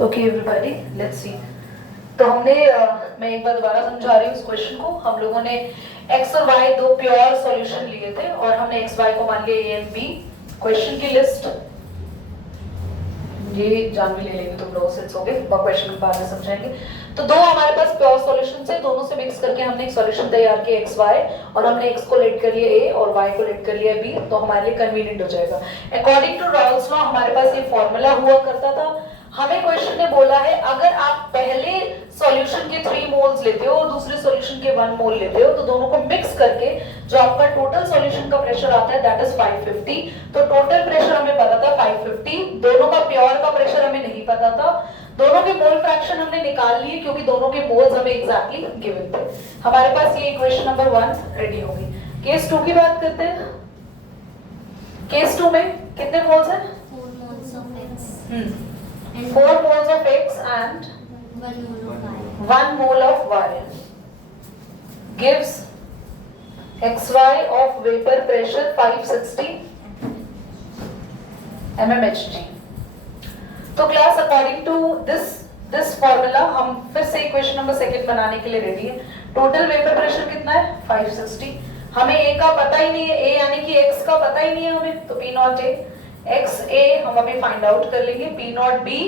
Okay everybody, let's see. तो हमने मैं एक बार दोबारा समझा रही हूँ इस क्वेश्चन को। हम लोगों ने x और y दो प्योर सॉल्यूशन लिए थे और हमने x y को मान लिया a एंड b। क्वेश्चन की लिस्ट ये जान भी ले लेंगे तुम लोग से, हो गए क्वेश्चन के बाद में समझाएंगे। तो दो हमारे पास प्योर सॉल्यूशन है, दोनों से मिक्स करके हमने एक सॉल्यूशन तैयार किया x y, और हमने x को लेट कर लिया a और y को लेट कर लिया b, तो हमारे लिए कन्वीनियंट हो जाएगा। अकॉर्डिंग टू रॉल्स लॉ हमारे पास ये फॉर्मूला हुआ करता था। हमें क्वेश्चन ने बोला है अगर आप पहले सॉल्यूशन के 3 मोल्स लेते हो और दूसरे सॉल्यूशन के 1 मोल लेते हो तो दोनों को मिक्स करके जो आपका टोटल सॉल्यूशन का प्रेशर आता है दैट इज 550। तो टोटल प्रेशर हमें पता था 550, दोनों का प्योर का प्रेशर हमें नहीं पता था। दोनों के मोल फ्रैक्शन हमने निकाल लिए क्योंकि दोनों के मोल्स हमें एग्जैक्टली गिवन थे। हमारे पास ये इक्वेशन नंबर 1 रेडी होगी। केस 2 की बात करते हैं। केस 2 में कितने मोल्स हैं? 4 moles of X. 4 moles of X and 1 mole of Y. 1 mole of Y gives XY of vapor pressure 560 mmHg. तो class according to this formula हम फिर से इक्वेशन नंबर 2 बनाने के लिए रेडी है। टोटल वेपर प्रेशर कितना है? 560। हमें A का पता ही नहीं है, A यानी कि X का पता ही नहीं है हमें, तो P not A x A हम अभी फाइंड आउट कर लेंगे, P not B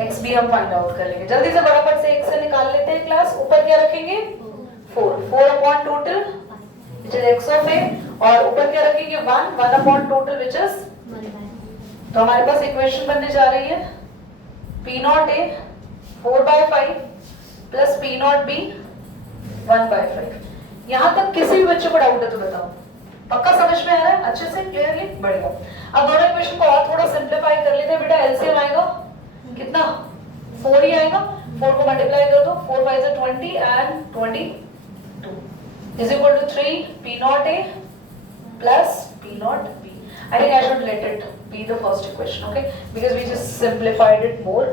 x B हम फाइंड आउट कर लेंगे। जल्दी से फटाफट से एक से निकाल लेते हैं क्लास। ऊपर क्या रखेंगे? 4 upon total which is X of A, और ऊपर क्या रखेंगे? 1 अपॉन टोटल विच इज 1/5। तो हमारे पास इक्वेशन बनने जा रही है P not a 4/5 plus P not B 1/5। यहां तक किसी भी बच्चे को डाउट है तो बताओ, पक्का समझ में आ रहा है? अच्छे से क्लियरली? बढ़िया। अब दोनों इक्वेशन को और थोड़ा सिंपलीफाई कर लेते हैं। बेटा एलसीएम आएगा कितना? 4 ही आएगा। 4 को मल्टीप्लाई कर दो, 4 5 is 20 and 22 is equal to 3 P naught A plus P naught B. I think I should let it be the first equation, okay? Because we just simplified it more.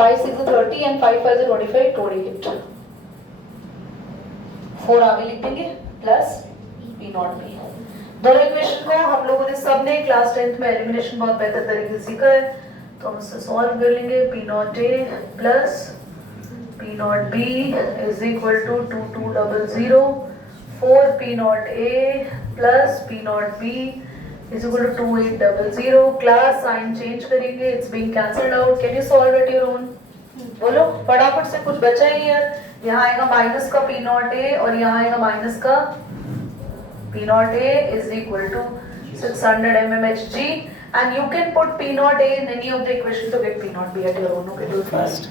5 6 is 30 and 5 5 is 25, 28. 4 आगे लिख देंगे plus P naught B। दोनों equation को हम लोगों ने सबने class 10th में एलिमिनेशन बहुत बेहतर तरीके से सीखा है, तो हम उससे सॉल्व कर लेंगे। P naught A plus P naught B is equal to 2200 4 P naught A plus P naught B is equal to 2800। Class sign change करेंगे, it's being cancelled out. Can you solve it your own? बोलो फटाफट से, कुछ बचा ही यार। यहाँ आएगा minus का P naught A और यहाँ आएगा माइनस का P naught A is equal to 600 mmHg, and you can put P naught A in any of the equation to get P naught B at your own. Okay, do it fast.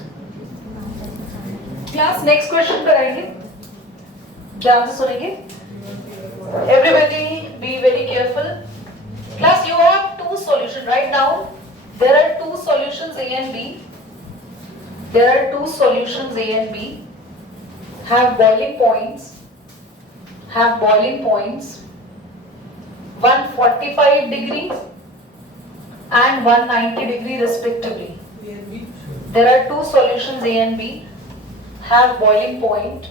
Class next question कराएंगे, ध्यान से सुनेंगे। Everybody be very careful. Class you have 2 solutions right now. There are 2 solutions A and B. There are 2 solutions A and B. Have boiling points. 145 degree and 190 degree respectively. There are 2 solutions A and B, have boiling point.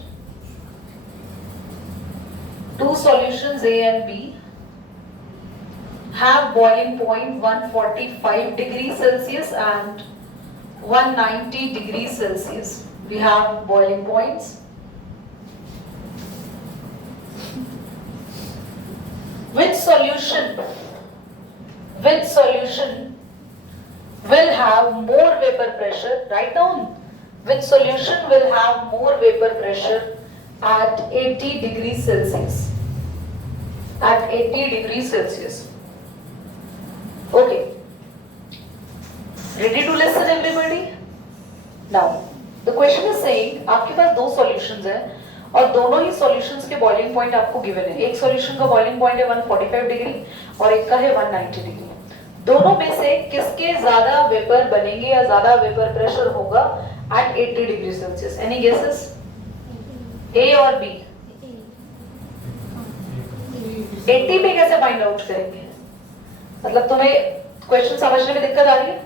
2 solutions A and B have boiling point 145 degree Celsius and 190 degree Celsius. We have boiling points. Which solution will have more vapor pressure? Write down. Which solution will have more vapor pressure at 80 degrees Celsius? At 80 degrees Celsius. Okay. Ready to listen everybody? Now, the question is saying आपके पास 2 solutions हैं और दोनों ही solutions के boiling point आपको given है। एक solution का boiling point है 145 डिग्री और एक का है 190 डिग्री। दोनों में से किसके ज्यादा वेपर बनेंगे या ज्यादा वेपर प्रेशर होगा at 80 degree Celsius? Any guesses? A और बी? 80 पे कैसे फाइंड आउट करेंगे? मतलब तुम्हें क्वेश्चन समझने में दिक्कत आ रही है?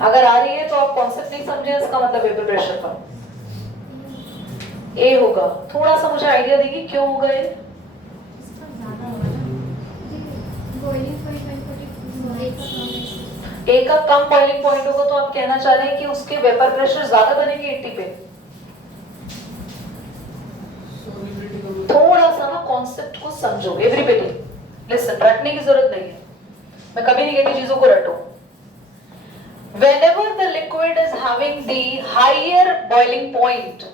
अगर आ रही है तो आप कॉन्सेप्ट नहीं समझे, इसका मतलब वेपर प्रेशर का ए होगा। थोड़ा सा मुझे आइडिया देगी क्यों होगा ये? ए का कम बॉइलिंग पॉइंट होगा तो आप कहना चाह रहे हैं कि उसके वेपर प्रेशर ज्यादा बनेंगे 80 पे। थोड़ा सा ना कॉन्सेप्ट को समझो एवरीबॉडी, लिसन, रटने की जरूरत नहीं है, मैं कभी नहीं कहती चीजों को रटो। Whenever the liquid is having the higher boiling point,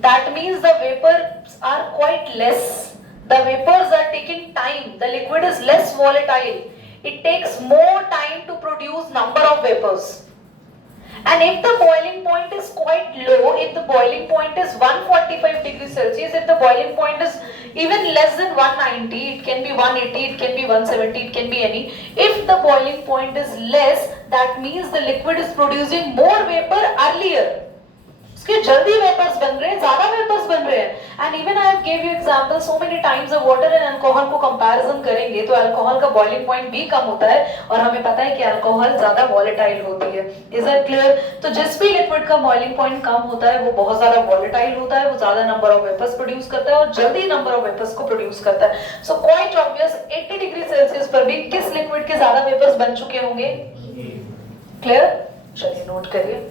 that means the vapors are quite less. The vapors are taking time. The liquid is less volatile. It takes more time to produce number of vapors. And if the boiling point is quite low, if the boiling point is 145 degrees Celsius, if the boiling point is even less than 190, it can be 180, it can be 170, it can be any. If the boiling point is less, that means the liquid is producing more vapor earlier. उसके जल्दी vapours बन रहे हैं, ज्यादा vapours बन रहे हैं। And even I have give you example so many times of water and alcohol को कंपैरिजन करेंगे तो अल्कोहल का बॉइलिंग पॉइंट भी कम होता है और हमें पता है कि अल्कोहल ज्यादा वॉलेटाइल होती है। Is that clear? तो जिस भी लिक्विड का बॉइलिंग पॉइंट कम होता है वो बहुत ज्यादा वॉलेटाइल होता है, वो ज्यादा नंबर ऑफ वेपर्स प्रोड्यूस करता है और जल्दी नंबर ऑफ वेपर्स को प्रोड्यूस करता है। So quite obvious 80 degree Celsius पर भी किस लिक्विड के ज्यादा वेपर्स बन चुके होंगे? क्लियर? चलिए नोट करिए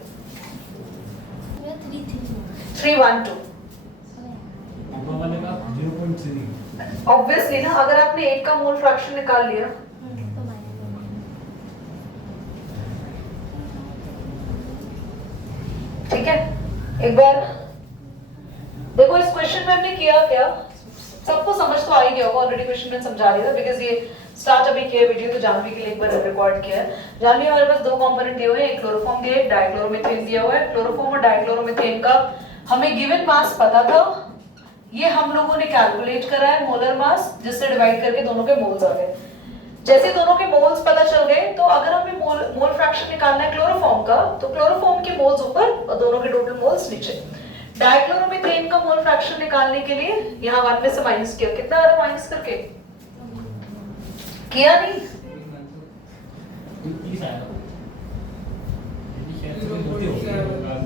312। ऑब्वियसली ना, अगर आपने 8 का मोल फ्रैक्शन निकाल लिया ठीक है, एक बार देखो इस क्वेश्चन में हमने किया क्या, सबको समझ तो आ ही गया होगा, ऑलरेडी क्वेश्चन में समझा दिया था बिकॉज़ ये स्टार्ट अभी किया वीडियो तो जानवी के लिए एक बार रिकॉर्ड किया है। जानवी हमारे पास दो कंपोनेंट दिए हुए हैं, एक क्लोरोफॉर्म दिया है, एक डाइक्लोरोमीथेन दिया हुआ है। क्लोरोफॉर्म और डाइक्लोरोमीथेन का हमें गिवन मास पता था, ये हम लोगों ने कैलकुलेट करा है मोलर मास, जिससे डिवाइड करके दोनों के मोल्स आ गए। जैसे दोनों के मोल्स पता चल गए तो अगर हमें मोल फ्रैक्शन निकालना है क्लोरोफॉर्म का तो क्लोरोफॉर्म के मोल्स ऊपर और दोनों के टोटल मोल्स नीचे। डाइक्लोरोमीथेन का मोल फ्रैक्शन निकालने के लिए यहाँ 1 में से माइनस किया, कितना आ रहा है माइनस करके? किया नहीं?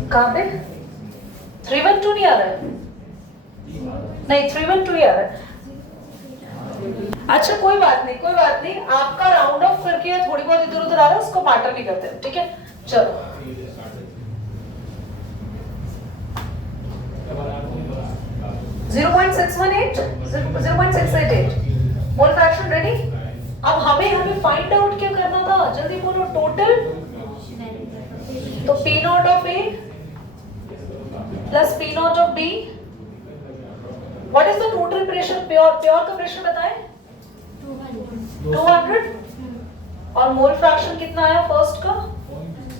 कहाँ पे? 312 नहीं आ रहा है? नहीं 312 ही आ रहा है। अच्छा कोई बात नहीं, कोई बात नहीं, आपका राउंड ऑफ करके थोड़ी बहुत इधर उधर आ रहा है, उसको मैटर नहीं करते, ठीक है? चलो 0.688 मोल फ्रैक्शन रेडी। अब हमें फाइंड आउट क्या करना था, जल्दी बोलो। टोटल तो P not of A plus P not of B। What is the total pressure? Pure का प्रेशर बताएं। 200 और मोल फ्रैक्शन कितना आया फर्स्ट का?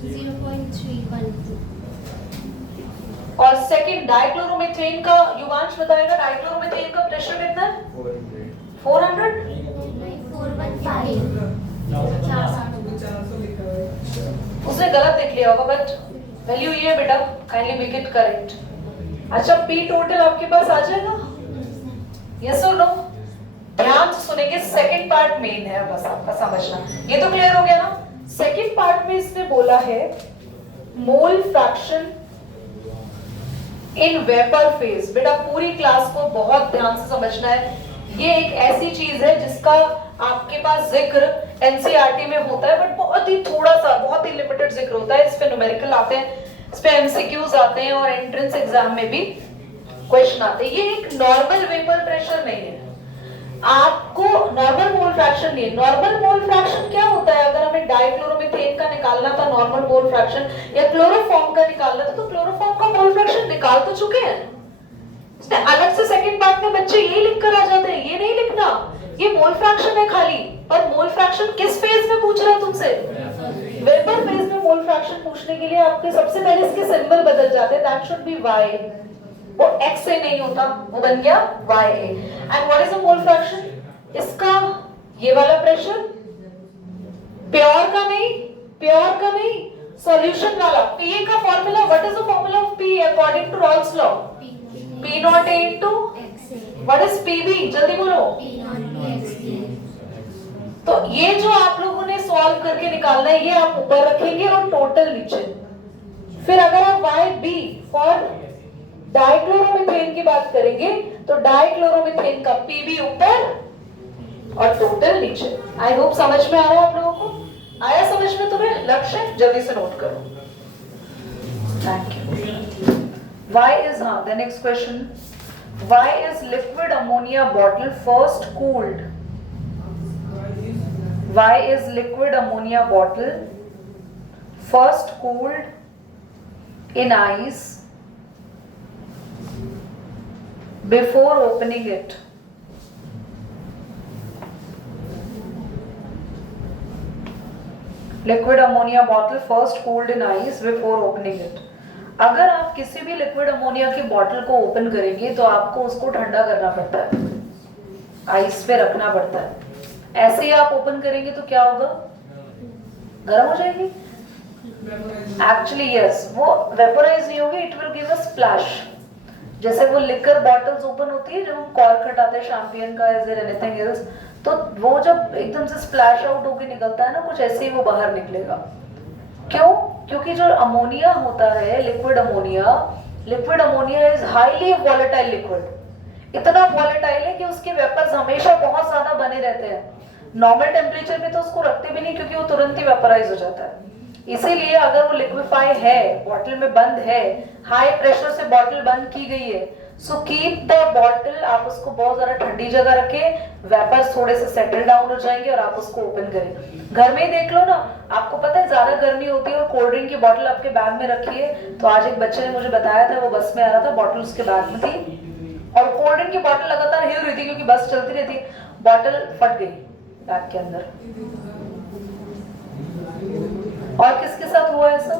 0.312 और सेकंड डाइक्लोरोमीथेन का युवांश बताएगा, डाइक्लोरोमीथेन का प्रेशर कितना है? 400 उसने गलत लिख लिया होगा बट वैल्यू ये है बेटा, काइंडली मेक इट करेक्ट। अच्छा पी टोटल आपके पास आ जाएगा, यस और नो? ध्यान से सुनेंगे, सेकंड पार्ट मेन है, बस आपका समझना। ये तो क्लियर हो गया ना? सेकंड पार्ट में इसने बोला है mole fraction in vapour phase. बेटा पूरी क्लास को बहुत ध्यान से समझना है, ये एक ऐसी चीज है जिसका आपके पास जिक्र एनसीईआरटी में होता है बट बहुत ही थोड़ा सा, बहुत ही लिमिटेड जिक्र होता है। इस पे न्यूमेरिकल आते हैं, इस पे एमसीक्यूज आते हैं और एंट्रेंस एग्जाम में भी क्वेश्चन आते हैं। ये एक नॉर्मल वेपर प्रेशर नहीं है, आपको नॉर्मल मोल फ्रैक्शन नहीं है। नॉर्मल मोल फ्रैक्शन क्या होता है? अगर हमें डाइक्लोरोमीथेन का निकालना था नॉर्मल मोल फ्रैक्शन या क्लोरोफॉर्म का निकालना था तो क्लोरोफॉर्म का मोल फ्रैक्शन निकाल तो चुके हैं। अलग से सेकंड पार्ट में बच्चे ये लिख कर आ जाते हैं, ये नहीं लिखना, ये मोल फ्रैक्शन है खाली। पर मोल फ्रैक्शन किस फेज में पूछ रहा है तुमसे? वेपर फेज में मोल फ्रैक्शन पूछने के लिए आपके सबसे पहले इसके सिंबल बदल जाते हैं, दैट शुड बी Y। वो x से नहीं होता, वो बन गया YA। And what is the mole fraction? इसका ये वाला प्रेशर प्योर का नहीं, सॉल्यूशन वाला। PA का formula, what is the formula of P according to Raoult's law? P not A into what is PB? जल्दी बोलो। तो ये जो आप लोगों ने सॉल्व करके निकालना है ये आप ऊपर रखेंगे और टोटल नीचे। फिर अगर आप YB फॉर डाइक्लोरोमीथेन की बात करेंगे तो डाइक्लोरोमीथेन का PB ऊपर और टोटल नीचे। आई होप समझ में आ रहा है आप लोगों को? आया समझ में तुम्हें? लक्ष्य जल्दी से नोट करो। Thank you. Why is the next question? Why is liquid ammonia bottle first cooled? Why is liquid ammonia bottle first cooled in ice before opening it? Liquid ammonia bottle first cooled in ice before opening it. अगर आप किसी भी liquid ammonia की बोतल को open करेंगे तो आपको उसको ठंडा करना पड़ता है, आइस पे रखना पड़ता है। ऐसे ही आप ओपन करेंगे तो क्या होगा? गर्म हो जाएगी। एक्चुअली यस, वो वेपोराइज नहीं होगी, it will give a splash. जैसे वो लिकर बॉटल्स ओपन होती है जब हम कॉर्क हटाते हैं शैंपियन का, इज देयर एनीथिंग एल्स, तो वो जब एकदम से स्प्लैश आउट होके निकलता है ना, कुछ ऐसे ही वो बाहर निकलेगा। क्यों? क्योंकि जो अमोनिया होता है, liquid ammonia is highly volatile liquid. इतना वॉलेटाइल है कि उसके वेपर्स हमेशा बहुत ज्यादा बने रहते हैं। नॉर्मल टेम्परेचर में तो उसको रखते भी नहीं क्योंकि वो तुरंत ही वेपराइज हो जाता है। इसीलिए अगर वो लिक्विफाई है, बॉटल में बंद है, हाई प्रेशर से बॉटल बंद की गई है, सो कीप द बॉटल, आप उसको बहुत ज्यादा ठंडी जगह रखें, वेपर्स थोड़े से सेटल डाउन हो जाएंगे और आप उसको ओपन करें। घर में ही देख लो ना, आपको पता है ज्यादा गर्मी होती है और कोल्ड ड्रिंक की बॉटल आपके बैग में रखी है, तो आज एक बच्चे ने मुझे बताया था, वो बस में आ रहा था, बॉटल उसके बैग में थी और कोल्ड ड्रिंक की बॉटल लगातार हिल रही थी क्योंकि बस चलती रहती, बॉटल फट गई बैग के अंदर। और किसके साथ हुआ है ऐसा?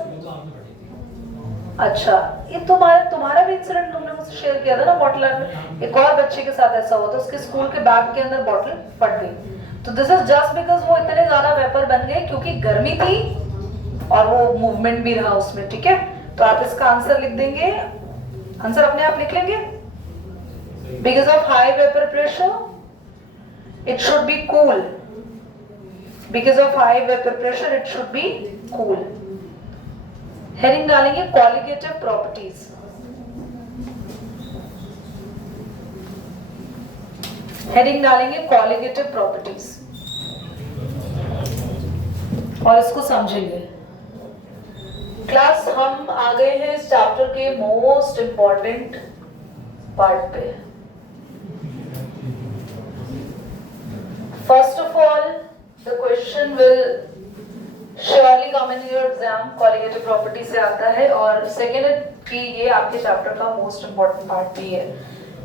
अच्छा, ये तुम्हारा भी इंसिडेंट तुमने मुझसे शेयर किया था ना बॉटल में। एक और बच्चे के साथ ऐसा हुआ था, उसके स्कूल के बैग के अंदर बॉटल फट गई। तो दिस इज जस्ट बिकॉज वो इतने ज्यादा वेपर बन गए क्योंकि गर्मी थी और वो मूवमेंट भी रहा उसमें। ठीक है, तो आप इसका आंसर लिख देंगे, आंसर अपने आप लिख लेंगे। Because of high vapour pressure it should be cool. Because of high vapour pressure it should be cool. Heading डालेंगे कॉलिगेटिव प्रॉपर्टीज। हेडिंग डालेंगे कॉलिगेटिव प्रॉपर्टीज और इसको समझेंगे। क्लास हम आ गए हैं इस चैप्टर के मोस्ट इंपॉर्टेंट पार्ट पे। First of all the question will surely come in your exam, colligative property से आता है। और सेकेंड कि ये आपके चैप्टर का मोस्ट इंपॉर्टेंट पार्ट भी है,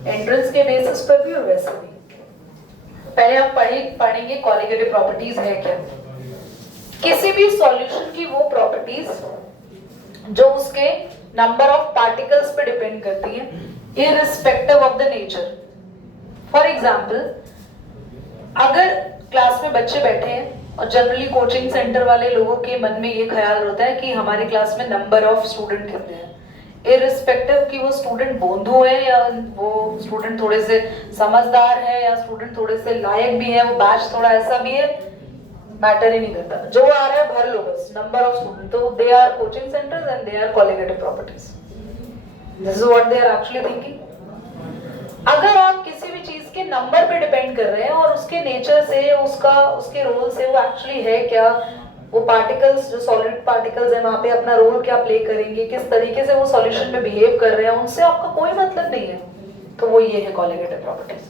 एंट्रेंस के बेसिस पर भी और वैसे भी। पहले आप पढ़ेंगे कॉलिगेटिव प्रॉपर्टीज है क्या। किसी भी सॉल्यूशन की वो प्रॉपर्टीज जो उसके नंबर ऑफ पार्टिकल्स पे डिपेंड करती है, irrespective of the nature. For example, अगर क्लास में बच्चे बैठे हैं और जनरली कोचिंग सेंटर वाले लोगों के मन में ये ख्याल होता है कि हमारे क्लास में नंबर ऑफ स्टूडेंट कितने हैं, इररिस्पेक्टिव कि वो स्टूडेंट बोंधू है या वो स्टूडेंट थोड़े से समझदार है या स्टूडेंट थोड़े से लायक भी है, वो बैच थोड़ा ऐसा भी है, मैटर ही नहीं करता, जो आ रहा है भर लो बस, नंबर ऑफ स्टूडेंट। तो they are coaching centres and they are colligative properties. This is what they are actually thinking. अगर आप किसी भी चीज के नंबर पे डिपेंड कर रहे हैं और उसके नेचर से, उसके रोल से वो एक्चुअली है क्या, वो पार्टिकल्स जो सॉलिड पार्टिकल्स हैं वहां पे अपना रोल क्या प्ले करेंगे, किस तरीके से वो सॉल्यूशन में बिहेव कर रहे हैं, उनसे आपका कोई मतलब नहीं है, तो वो ये है कॉलिगेटिव प्रॉपर्टीज।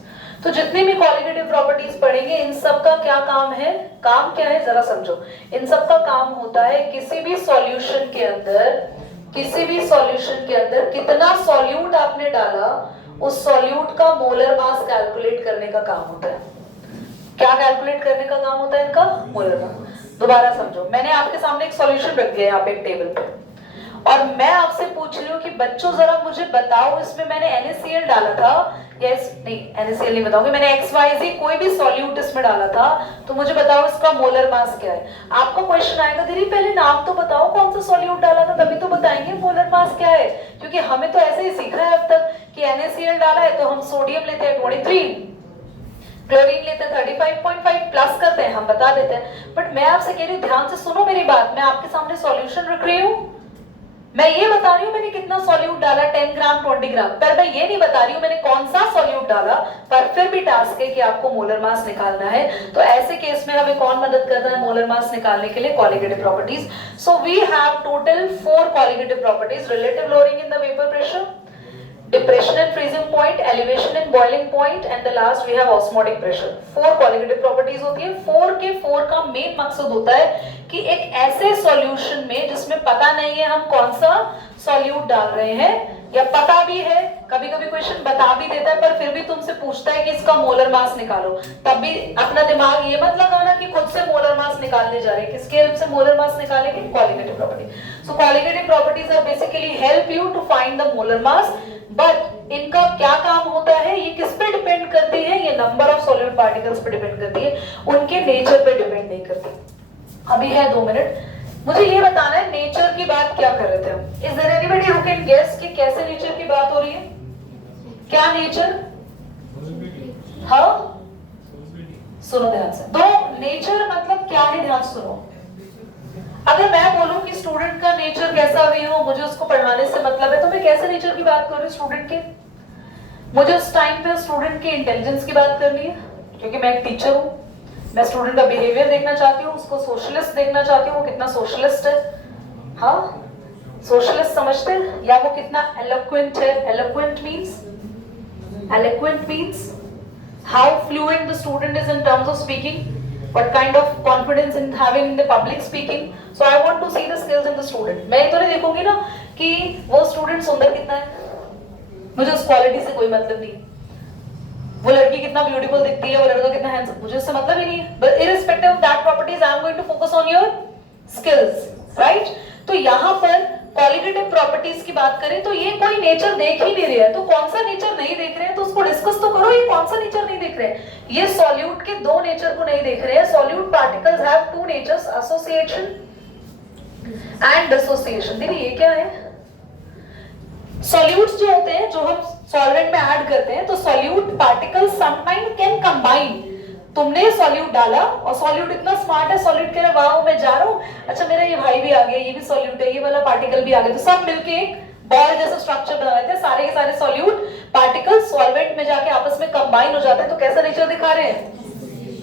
तो जितनी भी कॉलिगेटिव प्रॉपर्टीज पढ़ेंगे, इन सब का क्या काम है, काम क्या है जरा समझो। इन सब का काम होता है किसी भी सॉल्यूशन के अंदर कितना सॉल्यूट आपने डाला, उस सॉल्यूट का मोलर मास कैलकुलेट करने का काम होता है। क्या कैलकुलेट करने का काम होता है इनका? Molar mass. दोबारा समझो, मैंने आपके सामने एक सॉल्यूशन रख दिया यहाँ पे एक टेबल पे, और मैं आपसे पूछ रही हूँ कि बच्चों जरा मुझे बताओ इसमें मैंने NaCl डाला था, यस नहीं NaCl नहीं बताऊंगी, मैंने XYZ कोई भी सॉल्यूट इसमें डाला था, तो मुझे बताओ इसका मोलर मास क्या है। आपको क्वेश्चन आएगा दीदी पहले नाम तो बताओ कौन सा सॉल्यूट डाला था, तभी तो बताएंगे मोलर मास क्या है, क्योंकि हमें तो ऐसे ही सीखा है अब तक कि NaCl डाला है तो हम सोडियम लेते हैं 23, क्लोरीन लेते हैं 35.5 प्लस करते हैं, हम बता देते हैं। बट मैं आपसे कह रही हूँ ध्यान से सुनो मेरी बात, मैं आपके सामने सॉल्यूशन रख रही हूँ, मैं ये बता रही हूँ मैंने कितना सॉल्यूट डाला, 10 ग्राम 20 ग्राम, पर मैं ये नहीं बता रही हूँ मैंने कौन सा सॉल्यूट डाला, पर फिर भी टास्क है कि आपको मोलर मास निकालना है। तो ऐसे केस में हमें कौन मदद करता है मोलर मास निकालने के लिए? Colligative properties. So we have total 4 colligative properties: relative lowering in the vapour pressure, depression and freezing point, elevation and boiling point, and the last we have osmotic pressure। 4 qualitative properties होती है। 4 के 4 का main मकसद होता है कि एक ऐसे सॉल्यूशन में जिसमें पता नहीं है हम कौन सा सॉल्यूट डाल रहे हैं, या पता भी है, कभी कभी क्वेश्चन बता भी देता है पर फिर भी तुमसे पूछता है कि इसका मोलर मास निकालो, तब भी अपना दिमाग ये मत लगाना कि खुद से मोलर मास निकालने जा रहे हैं। किसके हेल्प से मोलर मास निकालेंगे? Qualitative property. So qualitative properties are basically help you to find the molar mass, but इनका क्या काम होता है, ये किस पे डिपेंड करती है? ये नंबर ऑफ सॉल्यूट पार्टिकल्स पे डिपेंड करती है, उनके नेचर पे डिपेंड नहीं करती। अभी है 2 मिनट, मुझे ये बताना है नेचर की बात क्या कर रहे थे हम। Is there anybody who can guess कि कैसे नेचर की बात हो रही है? क्या नेचर? हाँ, सुनो ध्यान से। दो नेचर मतलब क्या है, ध्यान सुनो। अगर मैं बोलूं कि स्टूडेंट का नेचर कैसा भी हो, मुझे उसको पढ़ाने से मतलब है, तो मैं कैसे नेचर की बात कर रही हूँ स्टूडेंट के? मुझे उस टाइम पे स्टूडेंट की इंटेलिजेंस की बात करनी है, क्योंकि मैं एक टीचर हूँ। मैं स्टूडेंट का बिहेवियर देखना चाहती हूँ, उसको सोशलिस्ट देखना चाहती हूँ, वो कितना सोशलिस्ट है। हाँ, सोशलिस्ट समझते हैं? या वो कितना एलोक्वेंट है? Eloquent means how fluent the student is in terms of speaking, what kind of confidence in having in the public speaking. So I want to see the skills in the student. मैं ये तो नहीं देखूंगी ना कि वो student सुंदर कितना है, मुझे उस क्वालिटी से कोई मतलब नहीं। वो लड़की कितना ब्यूटीफुल दिखती है, वो लड़का कितना हैंडसम, मुझे उससे मतलब ही नहीं है। But irrespective of that properties, I am going to focus on your skills, right? तो यहाँ पर क्वालिटेटिव प्रॉपर्टीज की बात करें तो ये कोई नेचर देख ही नहीं रहा है, तो कौन सा नेचर नहीं देख रहे हैं तो उसको डिस्कस तो करो, ये कौन सा नेचर नहीं देख रहे हैं। ये सॉल्यूट के 2 नेचर को नहीं देख रहे हैं। Solute particles have 2 natures, association and dissociation. देखिए ये क्या है, सॉल्यूट्स जो होते हैं जो हम सॉल्वेंट में ऐड करते हैं, तो solute particles sometime can combine. तुमने सॉल्यूट डाला और सॉल्यूट इतना स्मार्ट है, सॉल्यूट कह रहा वाओ मैं जा रहा हूँ, अच्छा मेरा ये भाई भी आ गया, ये भी सॉल्यूट है, ये वाला पार्टिकल भी आ गया, तो सब मिलके एक बॉल जैसा स्ट्रक्चर बना लेते हैं। सारे के सारे सॉल्यूट पार्टिकल्स सॉल्वेंट में जाके आपस में कंबाइन हो जाते हैं। तो कैसा नेचर दिखा रहे हैं?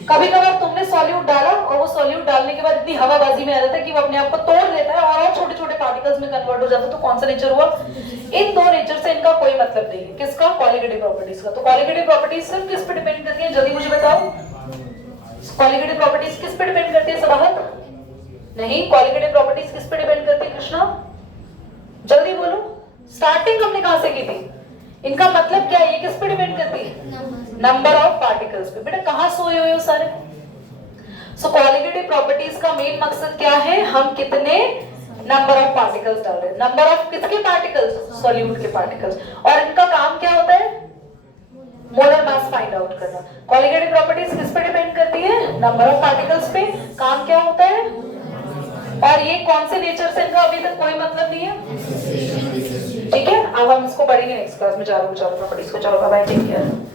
कभी कभार तुमने सॉल्यूट डाला और वो सॉल्यूट डालने के बाद इतनी हवाबाजी में आ जाता है कि वो अपने आप को तोड़ लेता है और छोटे छोटे पार्टिकल्स में कन्वर्ट हो जाता है। तो कौन सा नेचर हुआ? इन 2 नेचर से इनका कोई मतलब नहीं है। किसका? क्वालिटेटिव प्रॉपर्टीज का। तो क्वालिटेटिव प्रॉपर्टीज सिर्फ किस पे डिपेंड करती है, जल्दी मुझे बताओ। क्वालिटेटिव प्रॉपर्टीज किस पे डिपेंड करती है सबाहत? नहीं, क्वालिटेटिव प्रॉपर्टीज किस पे डिपेंड करती है कृष्णा? जल्दी बोलो। स्टार्टिंग हमने कहां से की थी? इनका मतलब क्या है, ये किस पे डिपेंड करती है? नंबर ऑफ पार्टिकल्स पे। बेटा कहां सोए हुए हो सारे? सो क्वालिटेटिव प्रॉपर्टीज का मेन मकसद क्या है, हम कितने नंबर ऑफ पार्टिकल्स डाल रहे हैं। नंबर ऑफ किसके पार्टिकल्स? सॉल्यूट के पार्टिकल्स। और इनका काम क्या होता है? मोलर मास फाइंड आउट करना। क्वालिटेटिव प्रॉपर्टीज किस पे डिपेंड करती है? नंबर ऑफ पार्टिकल्स पे। काम क्या होता है? और ये कौन से नेचर से इनका अभी तक कोई मतलब नहीं है। ठीक है, अब हम इसको पढ़ेंगे नेक्स्ट क्लास में। चारों प्रॉपर्टीज को। चलो बाय, टेक केयर।